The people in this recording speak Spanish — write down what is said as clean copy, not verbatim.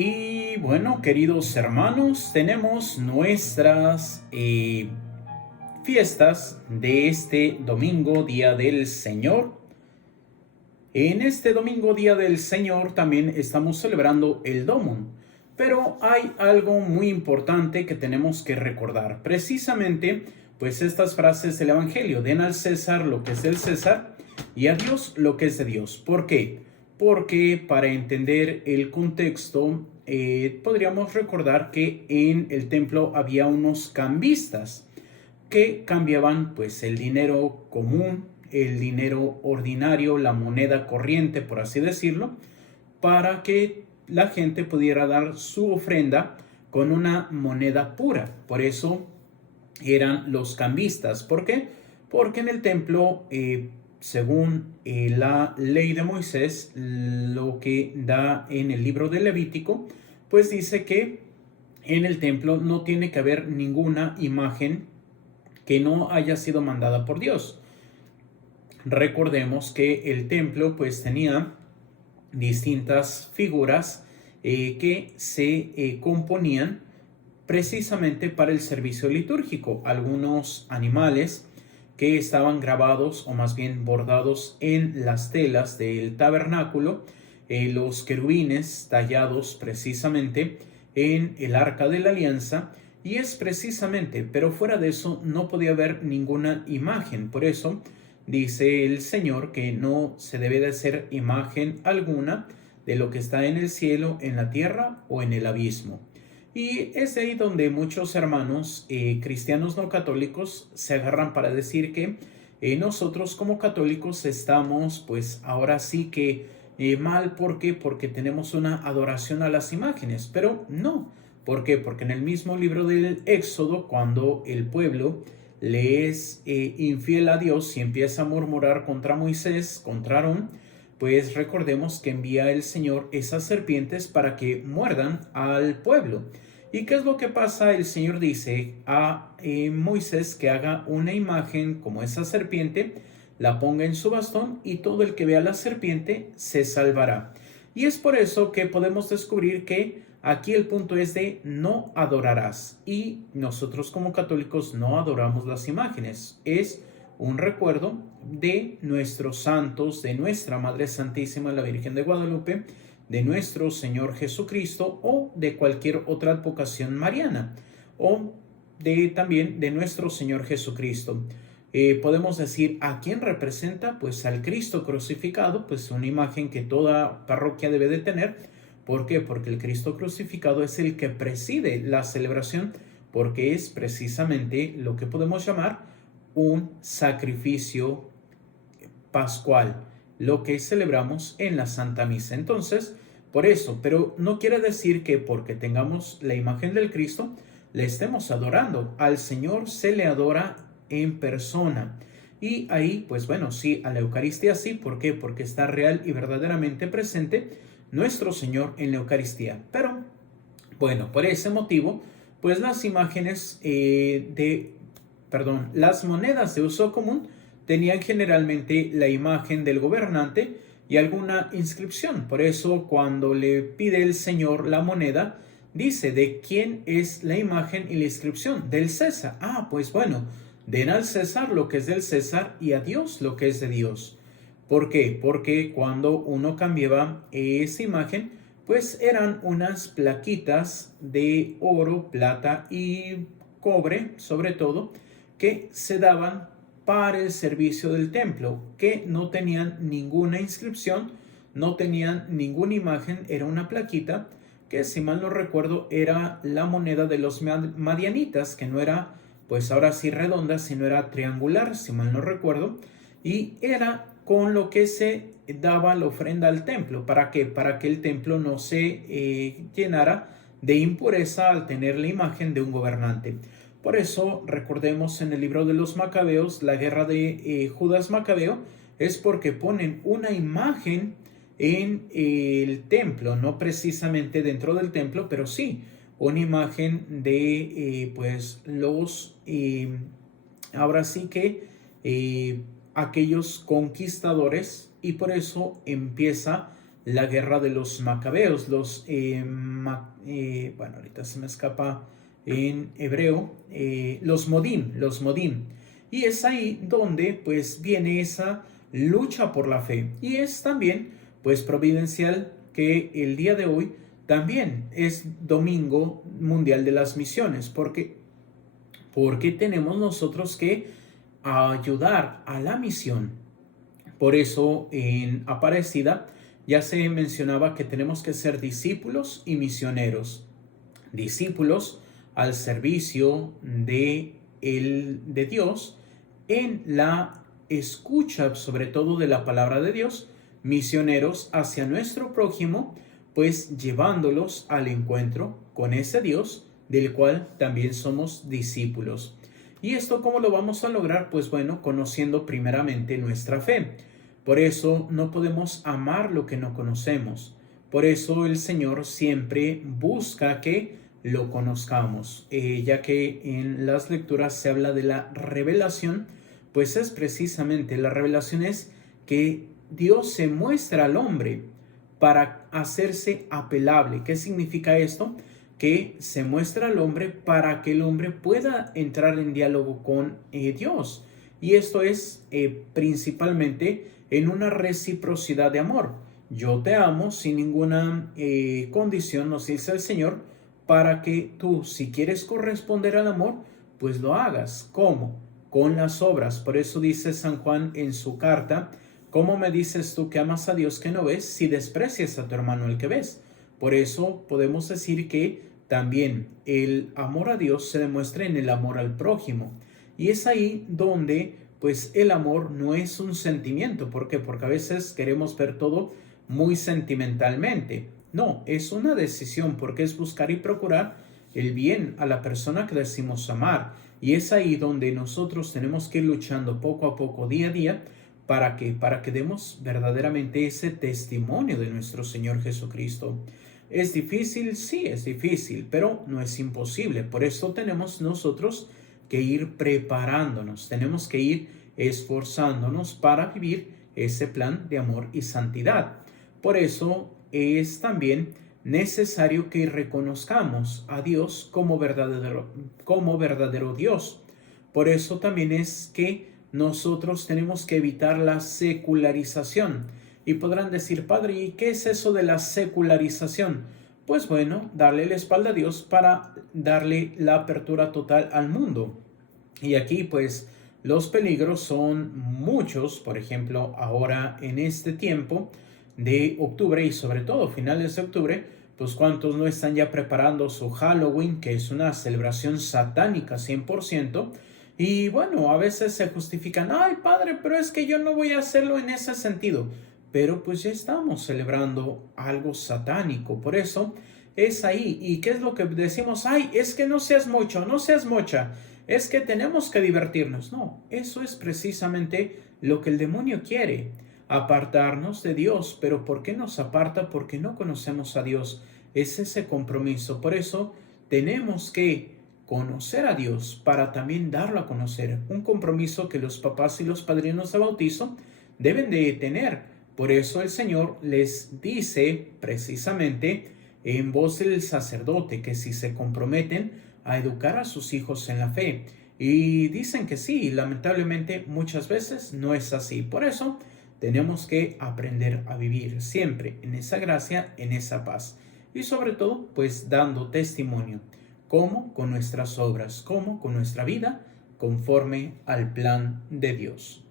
Y bueno, queridos hermanos, tenemos nuestras fiestas de este domingo, Día del Señor. En este domingo, Día del Señor, también estamos celebrando el Domum. Pero hay algo muy importante que tenemos que recordar. Precisamente, pues estas frases del Evangelio: den al César lo que es del César y a Dios lo que es de Dios. ¿Por qué? Porque para entender el contexto, podríamos recordar que en el templo había unos cambistas que cambiaban pues el dinero común, el dinero ordinario, la moneda corriente, por así decirlo, para que la gente pudiera dar su ofrenda con una moneda pura. Por eso eran los cambistas. ¿Por qué? Porque en el templo, según la ley de Moisés, lo que da en el libro de Levítico, pues dice que en el templo no tiene que haber ninguna imagen que no haya sido mandada por Dios. Recordemos que el templo pues tenía distintas figuras que se componían precisamente para el servicio litúrgico. Algunos animales que estaban grabados o más bien bordados en las telas del tabernáculo, los querubines tallados precisamente en el arca de la alianza. Y es precisamente, pero fuera de eso no podía haber ninguna imagen. Por eso dice el Señor que no se debe de hacer imagen alguna de lo que está en el cielo, en la tierra o en el abismo. Y es ahí donde muchos hermanos cristianos no católicos se agarran para decir que nosotros como católicos estamos pues ahora sí que mal. ¿Por qué? Porque tenemos una adoración a las imágenes. Pero no. ¿Por qué? Porque en el mismo libro del Éxodo, cuando el pueblo le es infiel a Dios y empieza a murmurar contra Moisés, contra Aarón, pues recordemos que envía el Señor esas serpientes para que muerdan al pueblo. ¿Y qué es lo que pasa? El Señor dice a Moisés que haga una imagen como esa serpiente, la ponga en su bastón y todo el que vea la serpiente se salvará. Y es por eso que podemos descubrir que aquí el punto es de no adorarás. Y nosotros como católicos no adoramos las imágenes. Es un recuerdo de nuestros santos, de nuestra Madre Santísima, la Virgen de Guadalupe, de nuestro Señor Jesucristo o de cualquier otra advocación mariana o también de nuestro Señor Jesucristo. Podemos decir a quién representa, pues al Cristo crucificado, pues una imagen que toda parroquia debe de tener. ¿Por qué? Porque el Cristo crucificado es el que preside la celebración, porque es precisamente lo que podemos llamar un sacrificio pascual, lo que celebramos en la Santa Misa. Entonces, por eso, pero no quiere decir que porque tengamos la imagen del Cristo, le estemos adorando. Al Señor se le adora en persona. Y ahí, pues bueno, sí, a la Eucaristía sí. ¿Por qué? Porque está real y verdaderamente presente nuestro Señor en la Eucaristía. Pero, bueno, por ese motivo, pues las imágenes las monedas de uso común tenían generalmente la imagen del gobernante y alguna inscripción. Por eso cuando le pide el Señor la moneda, dice de quién es la imagen y la inscripción. Del César. Pues bueno, den al César lo que es del César y a Dios lo que es de Dios. ¿Por qué? Porque cuando uno cambiaba esa imagen, pues eran unas plaquitas de oro, plata y cobre, sobre todo, que se daban para el servicio del templo, que no tenían ninguna inscripción, no tenían ninguna imagen. Era una plaquita que, si mal no recuerdo, era la moneda de los madianitas, que no era pues ahora sí redonda, sino era triangular, si mal no recuerdo, y era con lo que se daba la ofrenda al templo. ¿Para qué? Para que el templo no se llenara de impureza al tener la imagen de un gobernante. Por eso recordemos en el libro de los Macabeos, la guerra de Judas Macabeo, es porque ponen una imagen en el templo, no precisamente dentro del templo, pero sí una imagen de pues los ahora sí que aquellos conquistadores, y por eso empieza la guerra de los macabeos, bueno, ahorita se me escapa en hebreo, los modim. Y es ahí donde pues viene esa lucha por la fe. Y es también pues providencial que el día de hoy también es Domingo Mundial de las Misiones, porque tenemos nosotros que ayudar a la misión. Por eso en Aparecida ya se mencionaba que tenemos que ser discípulos y misioneros. Discípulos al servicio de Dios en la escucha sobre todo de la palabra de Dios, misioneros hacia nuestro prójimo, pues llevándolos al encuentro con ese Dios del cual también somos discípulos. ¿Y esto cómo lo vamos a lograr? Pues bueno, conociendo primeramente nuestra fe. Por eso no podemos amar lo que no conocemos. Por eso el Señor siempre busca que lo conozcamos, ya que en las lecturas se habla de la revelación, pues es precisamente la revelación es que Dios se muestra al hombre para hacerse apelable. ¿Qué significa esto? Que se muestra al hombre para que el hombre pueda entrar en diálogo con Dios. Y esto es principalmente en una reciprocidad de amor. Yo te amo sin ninguna condición, nos dice el Señor, para que tú, si quieres corresponder al amor, pues lo hagas. ¿Cómo? Con las obras. Por eso dice San Juan en su carta, ¿cómo me dices tú que amas a Dios que no ves si desprecias a tu hermano el que ves? Por eso podemos decir que también el amor a Dios se demuestra en el amor al prójimo. Y es ahí donde pues el amor no es un sentimiento. ¿Por qué? Porque a veces queremos ver todo muy sentimentalmente. No, es una decisión porque es buscar y procurar el bien a la persona que decimos amar. Y es ahí donde nosotros tenemos que ir luchando poco a poco, día a día, ¿para qué? Para que demos verdaderamente ese testimonio de nuestro Señor Jesucristo. ¿Es difícil? Sí, es difícil, pero no es imposible. Por eso tenemos nosotros que ir preparándonos, tenemos que ir esforzándonos para vivir ese plan de amor y santidad. Por eso es también necesario que reconozcamos a Dios como verdadero Dios. Por eso también es que nosotros tenemos que evitar la secularización. Y podrán decir, Padre, ¿y qué es eso de la secularización? Pues bueno, darle la espalda a Dios para darle la apertura total al mundo. Y aquí pues los peligros son muchos. Por ejemplo, ahora en este tiempo de octubre y sobre todo finales de octubre, pues cuántos no están ya preparando su Halloween, que es una celebración satánica 100%. Y bueno, a veces se justifican, ay Padre, pero es que yo no voy a hacerlo en ese sentido. Pero pues ya estamos celebrando algo satánico. Por eso es ahí. ¿Y qué es lo que decimos? Ay, es que no seas mocho, no seas mocha. Es que tenemos que divertirnos. No, eso es precisamente lo que el demonio quiere. Apartarnos de Dios. Pero ¿por qué nos aparta? Porque no conocemos a Dios. Es ese compromiso. Por eso tenemos que conocer a Dios para también darlo a conocer. Un compromiso que los papás y los padrinos de bautizo deben de tener. Por eso el Señor les dice precisamente en voz del sacerdote que si se comprometen a educar a sus hijos en la fe. Y dicen que sí, lamentablemente muchas veces no es así. Por eso tenemos que aprender a vivir siempre en esa gracia, en esa paz. Y sobre todo, pues dando testimonio. ¿Cómo? Con nuestras obras. ¿Cómo? Con nuestra vida, conforme al plan de Dios.